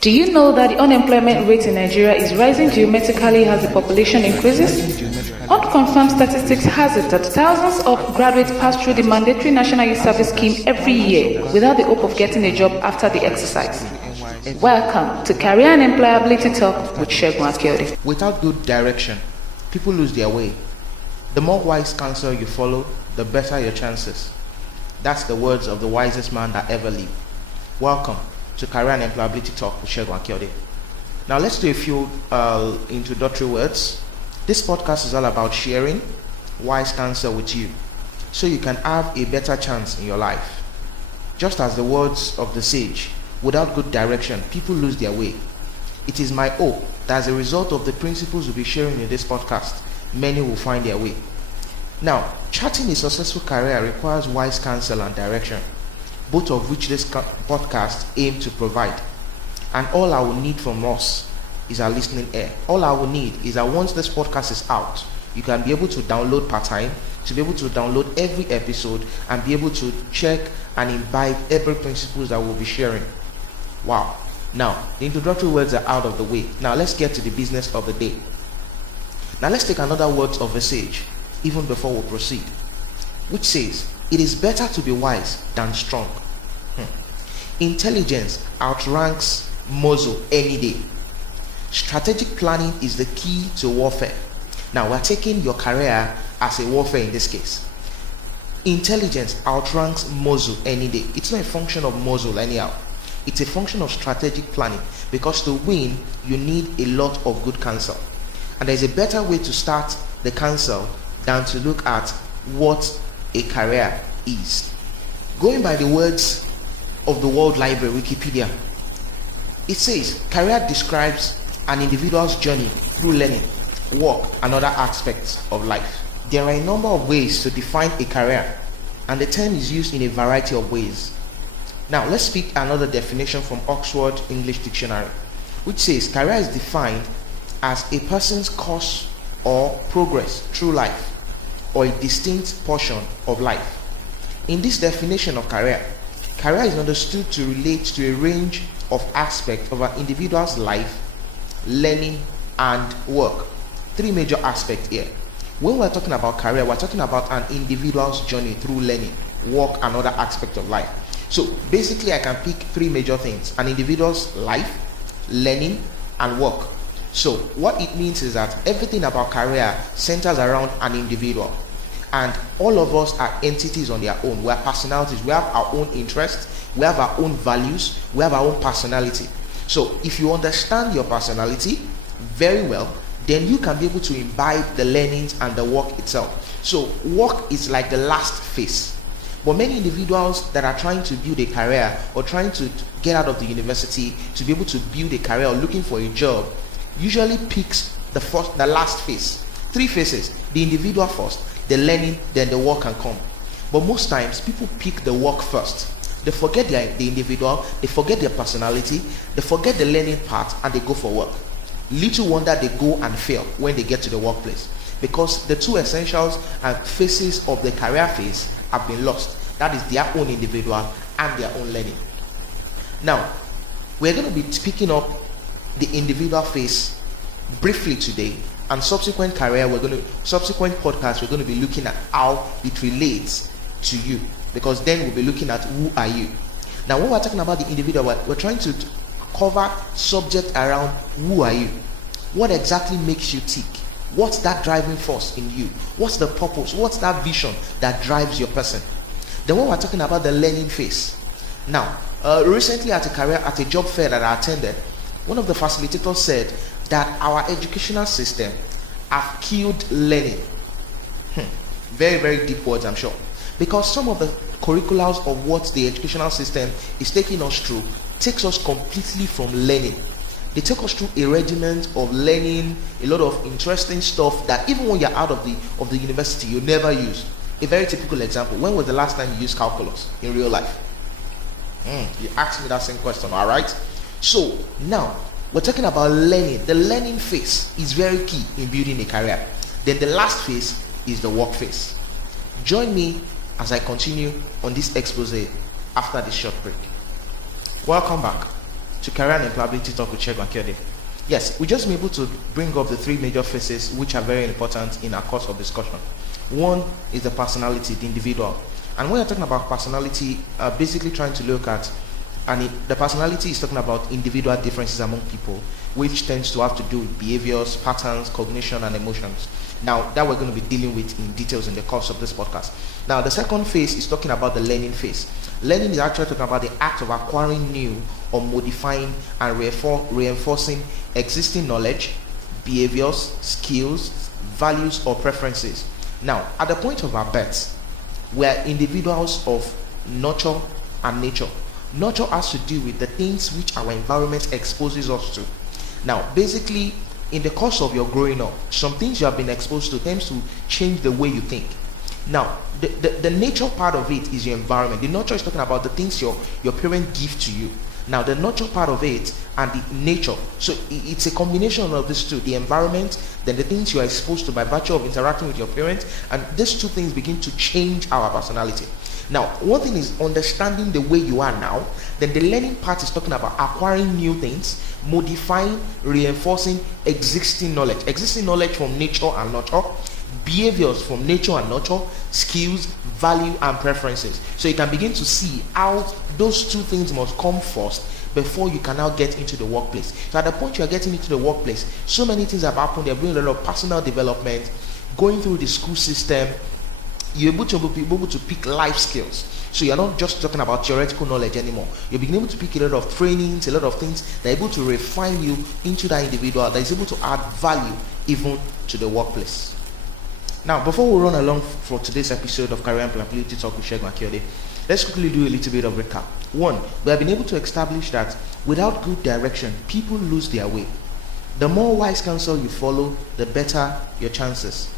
Do you know that the unemployment rate in Nigeria is rising geometrically as the population increases? Unconfirmed statistics has it that thousands of graduates pass through the mandatory National Youth Service Scheme every year without the hope of getting a job after the exercise. Welcome to Career and Employability Talk with Segun Akiode. Without good direction, people lose their way. The more wise counsel you follow, the better your chances. That's the words of the wisest man that ever lived. Welcome to Career and Employability Talk with Segun Akiode. Now let's do a few introductory words. This podcast is all about sharing wise counsel with you so you can have a better chance in your life. Just as the words of the sage, without good direction, people lose their way. It is my hope that as a result of the principles we'll be sharing in this podcast, many will find their way. Now, charting a successful career requires wise counsel and direction, both of which this podcast aims to provide. And all I will need from us is our listening ear. All I will need is that once this podcast is out, you can be able to download part-time, to be able to download every episode and be able to check and imbibe every principles that we'll be sharing. Wow. Now, the introductory words are out of the way. Now, let's get to the business of the day. Now, let's take another word of a sage, even before we proceed, which says, it is better to be wise than strong. Intelligence outranks muscle any day. Strategic planning is the key to warfare. Now, we're taking your career as a warfare in this case. Intelligence outranks muscle any day. It's not a function of muscle anyhow. It's a function of strategic planning, because to win, you need a lot of good counsel. And there's a better way to start the counsel than to look at what a career is. Going by the words of the World Library, Wikipedia, it says, career describes an individual's journey through learning, work, and other aspects of life. There are a number of ways to define a career, and the term is used in a variety of ways. Now, let's pick another definition from Oxford English Dictionary, which says, career is defined as a person's course or progress through life, or a distinct portion of life. In this definition of career, career is understood to relate to a range of aspects of an individual's life, learning, and work. Three major aspects here. When we're talking about career, we're talking about an individual's journey through learning, work, and other aspects of life. So basically, I can pick three major things: an individual's life, learning, and work. So what it means is that everything about career centers around an individual. And all of us are entities on their own. We are personalities. We have our own interests. We have our own values. We have our own personality. So if you understand your personality very well, then you can be able to imbibe the learnings and the work itself. So work is like the last phase. But many individuals that are trying to build a career or trying to get out of the university to be able to build a career or looking for a job usually picks the last phase. Three phases: the individual first, the learning, then the work can come. But most times people pick the work first. They forget the individual, they forget their personality, they forget the learning part, and they go for work. Little wonder they go and fail when they get to the workplace, because the two essentials and phases of the career phase have been lost. That is their own individual and their own learning. Now, we're going to be picking up the individual phase briefly today, and subsequent podcasts we're going to be looking at how it relates to you, because then we'll be looking at who are you. Now, when we're talking about the individual, we're trying to cover subject around who are you, what exactly makes you tick, what's that driving force in you, what's the purpose, what's that vision that drives your person. Then when we're talking about the learning phase, now recently at a job fair that I attended, one of the facilitators said that our educational system have killed learning. Very, very deep words, I'm sure. Because some of the curriculums of what the educational system is taking us through takes us completely from learning. They take us through a regiment of learning, a lot of interesting stuff that even when you're out of the university, you never use. A very typical example: when was the last time you used calculus in real life? You asked me that same question, all right? So now we're talking about learning. The learning phase is very key in building a career. Then the last phase is the work phase. Join me as I continue on this expose after this short break. Welcome back to Career and Employability Talk with Segun Akiode. Yes, we just been able to bring up the three major phases which are very important in our course of discussion. One is the personality, the individual. And when you're talking about personality, basically trying to look at, the personality is talking about individual differences among people, which tends to have to do with behaviors, patterns, cognition, and emotions. Now, that we're going to be dealing with in details in the course of this podcast. Now, the second phase is talking about the learning phase. Learning is actually talking about the act of acquiring new or modifying and reinforcing existing knowledge, behaviors, skills, values, or preferences. Now, at the point of our birth, we are individuals of nurture and nature. Nurture has to do with the things which our environment exposes us to. Now, basically, in the course of your growing up, some things you have been exposed to tends to change the way you think. Now, the nature part of it is your environment. The nurture is talking about the things your parents give to you. Now, the nurture part of it and the nature. So it's a combination of these two, the environment, then the things you are exposed to by virtue of interacting with your parents, and these two things begin to change our personality. Now, one thing is understanding the way you are now. Then the learning part is talking about acquiring new things, modifying, reinforcing existing knowledge from nature and nurture, behaviors from nature and nurture, skills, value, and preferences. So you can begin to see how those two things must come first before you can now get into the workplace. So at the point you are getting into the workplace, so many things have happened. They're doing a lot of personal development, going through the school system. You're able to be able to pick life skills. So you're not just talking about theoretical knowledge anymore. You're being able to pick a lot of trainings, a lot of things that are able to refine you into that individual that is able to add value even to the workplace. Now, before we run along for today's episode of Career and Employability Talk with Segun Akiode, let's quickly do a little bit of recap. One, we have been able to establish that without good direction, people lose their way. The more wise counsel you follow, the better your chances.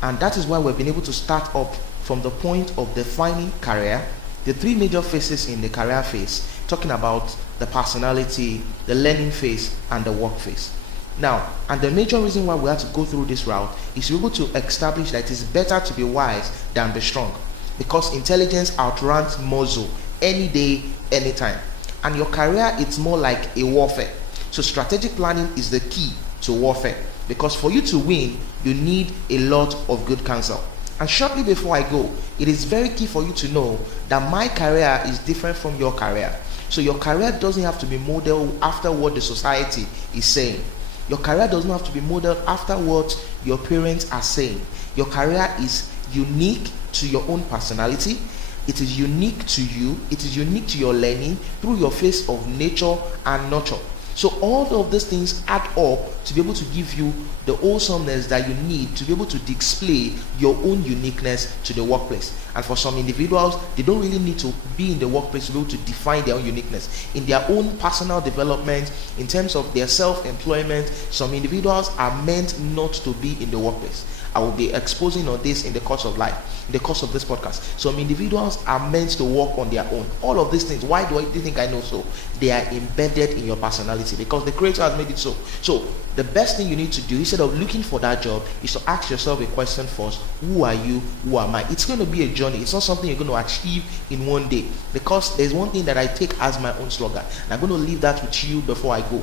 And that is why we've been able to start up from the point of defining career, the three major phases in the career phase, talking about the personality, the learning phase, and the work phase. Now, and the major reason why we have to go through this route is to be able to establish that it is better to be wise than be strong, because intelligence outruns muscle any day, anytime. And your career, it's more like a warfare. So strategic planning is the key to warfare, because for you to win, you need a lot of good counsel. And shortly before I go, it is very key for you to know that my career is different from your career. So your career doesn't have to be modeled after what the society is saying. Your career doesn't have to be modeled after what your parents are saying. Your career is unique to your own personality. It is unique to you. It is unique to your learning through your phase of nature and nurture. So all of these things add up to be able to give you the awesomeness that you need to be able to display your own uniqueness to the workplace. And for some individuals, they don't really need to be in the workplace to be able to define their own uniqueness. In their own personal development, in terms of their self-employment, some individuals are meant not to be in the workplace. I will be exposing on this in the course of life, in the course of this podcast. Some individuals are meant to work on their own. All of these things, why do you think I know so? They are embedded in your personality because the Creator has made it so. So the best thing you need to do, instead of looking for that job, is to ask yourself a question first. Who are you? Who am I? It's going to be a journey. It's not something you're going to achieve in one day, because there's one thing that I take as my own slogan, and I'm going to leave that with you before I go.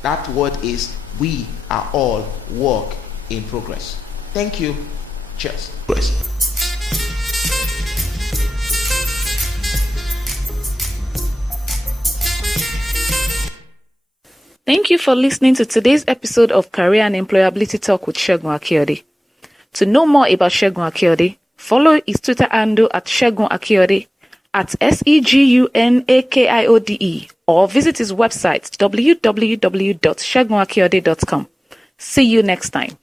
That word is, we are all work in progress. Thank you. Cheers. Thank you for listening to today's episode of Career and Employability Talk with Segun Akiode. To know more about Segun Akiode, follow his Twitter handle at Segun Akiode, at SEGUNAKIODE, or visit his website www.segunakiode.com. See you next time.